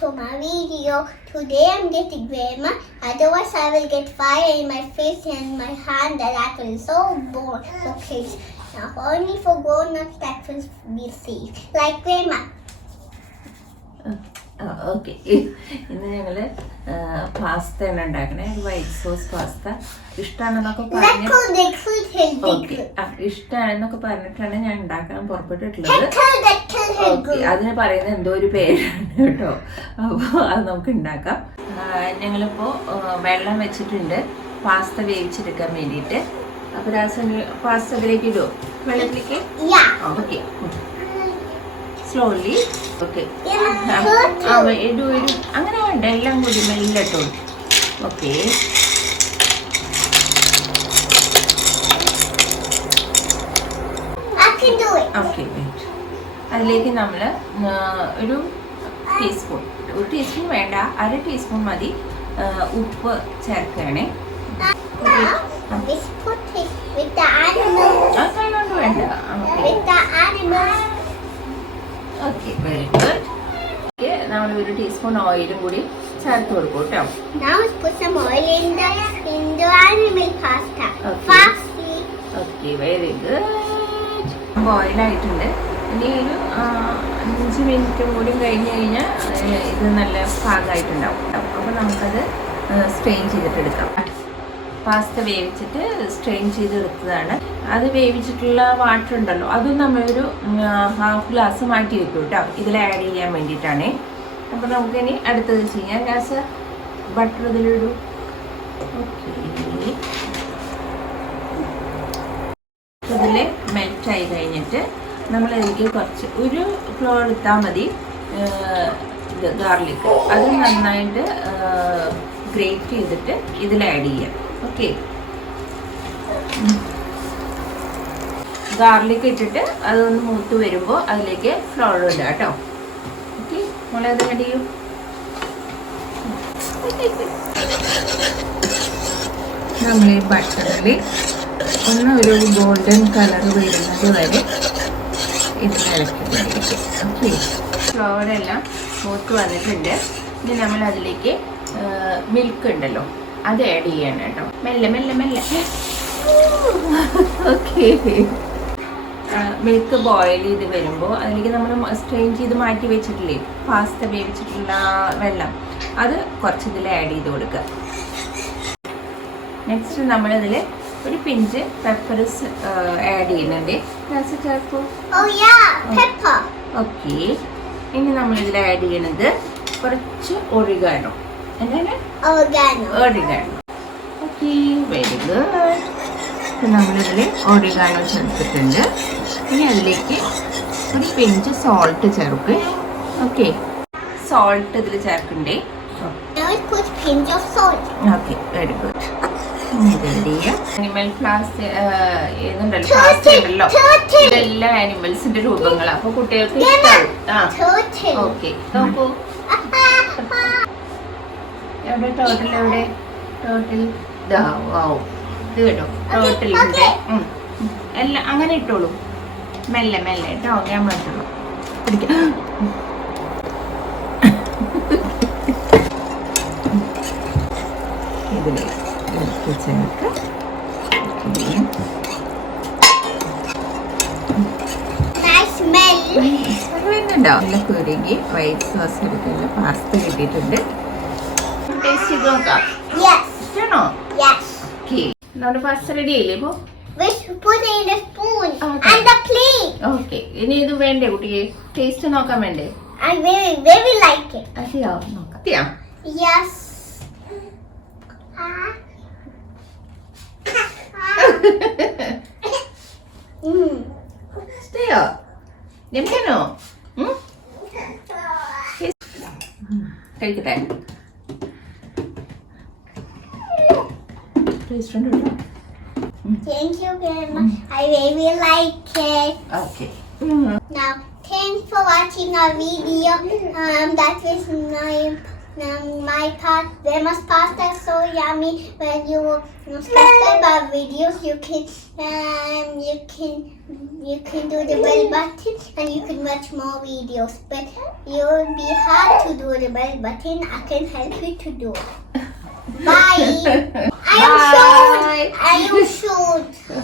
to my video. Today I'm getting grandma, otherwise I will get fire in my face and my hand and that will be so bored for kids. Now only for grown-ups that will be safe. Like grandma. Okay, ഇന്ന് ഞങ്ങള് പാസ്തയാണ് ഉണ്ടാക്കണേ. White sauce pasta ഇഷ്ടമാണെന്നൊക്കെ പറഞ്ഞ് ഇഷ്ടമാണെന്നൊക്കെ പറഞ്ഞിട്ടാണ് ഞാൻ ഉണ്ടാക്കാൻ പുറപ്പെട്ടിട്ടുള്ളത്. Okay, അതിന് പറയുന്നത് എന്തോ ഒരു പേരാണ് കേട്ടോ. അപ്പോൾ അത് നമുക്ക് ഉണ്ടാക്കാം. ഞങ്ങളിപ്പോ വെള്ളം വെച്ചിട്ടുണ്ട് പാസ്ത വേവിച്ചെടുക്കാൻ വേണ്ടിയിട്ട്. അപ്പൊ പാസ്ത ഇതിലേക്ക് ഇടുമോ വെള്ളത്തിലേക്ക്? Okay, slowly. ഓക്കെ, ഇടൂ അങ്ങനെ വേണ്ട, എല്ലാം കൂടി മെല്ലിട്ടോ. Okay, okay. അതിലേക്ക് നമ്മൾ ഒരു ടീസ്പൂൺ വേണ്ട, 1/2 ടീസ്പൂൺ മതി ഉപ്പ് ചേർക്കണേ. അതൊന്നും വേണ്ട. Okay, very good. നമ്മൾ 1 ടീസ്പൂൺ ഓയിലും കൂടി ചേർത്ത് കൊടുക്കും കേട്ടോ. Okay, very good. ഓയിലായിട്ടുണ്ട്. ഇനി ഒരു 5 മിനിറ്റും കൂടി കഴിഞ്ഞ് കഴിഞ്ഞാൽ ഇത് നല്ല പാകമായിട്ടുണ്ടാവും. അപ്പോൾ നമുക്കത് സ്ട്രെയിൻ ചെയ്തിട്ടെടുക്കാം. പാസ്ത വേവിച്ചിട്ട് സ്ട്രെയിൻ ചെയ്തെടുത്തതാണ്. അത് വേവിച്ചിട്ടുള്ള വാട്ടർ ഉണ്ടല്ലോ, അതും നമ്മളൊരു 1/2 ഗ്ലാസ് മാറ്റി വെക്കും കേട്ടോ, ഇതിൽ ആഡ് ചെയ്യാൻ വേണ്ടിയിട്ടാണ്. അപ്പോൾ നമുക്കിനി അടുത്തത് ചെയ്യാം. Gas butter ഇതിലിടും. ഓക്കെ, ഇതിൽ മെൽറ്റായി കഴിഞ്ഞിട്ട് നമ്മളിതിലേക്ക് കുറച്ച് ഒരു ഫ്ലോർ എടുത്താൽ മതി ഇത് ഗാർലിക്. അത് നന്നായിട്ട് ഗ്രേറ്റ് ചെയ്തിട്ട് ഇതിൽ ആഡ് ചെയ്യാം. ഓക്കെ, ഗാർലിക് ഇട്ടിട്ട് അതൊന്ന് മൂത്ത് വരുമ്പോൾ അതിലേക്ക് ഫ്ലോർ ഇടുക കേട്ടോ. ഓക്കെ, നമ്മളത് ആഡ് ചെയ്യും. നമ്മൾ ഈ ബട്ടറിൽ ഒരു ഗോൾഡൻ കളർ വരുന്നത് വരെ ഇത് ഇളക്കിക്കൊണ്ടിരിക്കും. ഓക്കെ, ഫ്ലോറെല്ലാം മൂത്ത് വന്നിട്ടുണ്ട്. ഇനി നമ്മൾ അതിലേക്ക് മിൽക്ക് ഉണ്ടല്ലോ അത് ആഡ് ചെയ്യണം കേട്ടോ. മെല്ലെ മെല്ലെ മെല്ലെ. ഓക്കെ, മിൽക്ക് ബോയിൽ ചെയ്ത് വരുമ്പോൾ അതിലേക്ക് നമ്മൾ സ്ട്രെയിൻ ചെയ്ത് മാറ്റി വെച്ചിട്ടില്ലേ പാസ്ത വേവിച്ചിട്ടുള്ള വെള്ളം, അത് കുറച്ച് ഇതിൽ ആഡ് ചെയ്ത് കൊടുക്കുക. നെക്സ്റ്റ് നമ്മളിതിൽ ഒരു പിഞ്ച് പെപ്പർസ് ആഡ് ചെയ്യുന്നുണ്ട്. ചേർക്കൂ. ഓക്കെ, ഇനി നമ്മളിതിൽ ആഡ് ചെയ്യണത് കുറച്ച് ഒറിഗാനോ. എന്താണ്? ഒറിഗാനോ. Okay, very good. നമ്മളിതിൽ ഒറിഗാനോ ചേർത്തിട്ടുണ്ട്. ഇനി അതിലേക്ക് ഒരു പിഞ്ച് സോൾട്ട് ചേർക്കുക. ഓക്കെ, സോൾട്ട് ഇതിൽ ചേർക്കണ്ടേ? Okay, very good. ആനിമൽ പ്ലാസ്റ്റ് ഏതുണ്ടല്ലോ, പ്ലാസ്റ്റ് ഉണ്ടല്ലോ, ഇതെല്ലാം ആനിമൽസിന്റെ രൂപങ്ങളാണ്. അപ്പൊ കുട്ടികൾക്ക് ഇഷ്ടമാണ്. ഓക്കെ, നോക്കൂ. എവിടെ ടോട്ടൽ? എവിടെ ടോട്ടൽ? ഇത് കേട്ടോ, ടോട്ടലിന്റെ എല്ലാം അങ്ങനെ ഇട്ടോളൂ. മെല്ലെ മെല്ലെ കേട്ടോ, ഞാൻ പറ്റുള്ളൂ. പിടിക്കാം. ഇതില് ചേർത്ത് വരുന്നുണ്ടോ? നല്ല കുരുങ്ങി വൈറ്റ് സോസ് എടുക്കുന്ന പാസ്ത കിട്ടിയിട്ടുണ്ട്. ടേസ്റ്റ് ചെയ്ത് നോക്കാം. ഇഷ്ടമാണോ? ഓക്കെ, നമ്മുടെ പാസ്ത റെഡി ആയില്ലേ? ഇപ്പോ ഓക്കെ, ഇനി ഇത് വേണ്ടേ കുട്ടിയെ? ടേസ്റ്റ് നോക്കാൻ വേണ്ടേ? അതെയോ, നോക്കാം. ഇഷ്ടയോ? എങ്ങനെയാണോ? കഴിക്കട്ടെ. Thank you, Grandma. I really like it. Okay. Now, thanks for watching our video. That was my Grandma's pasta is so yummy. When you subscribe our videos, you can you can do the bell button and you can watch more videos. But it will be hard to do the bell button. I can help you to do it. Bye. I am Bye. shoot.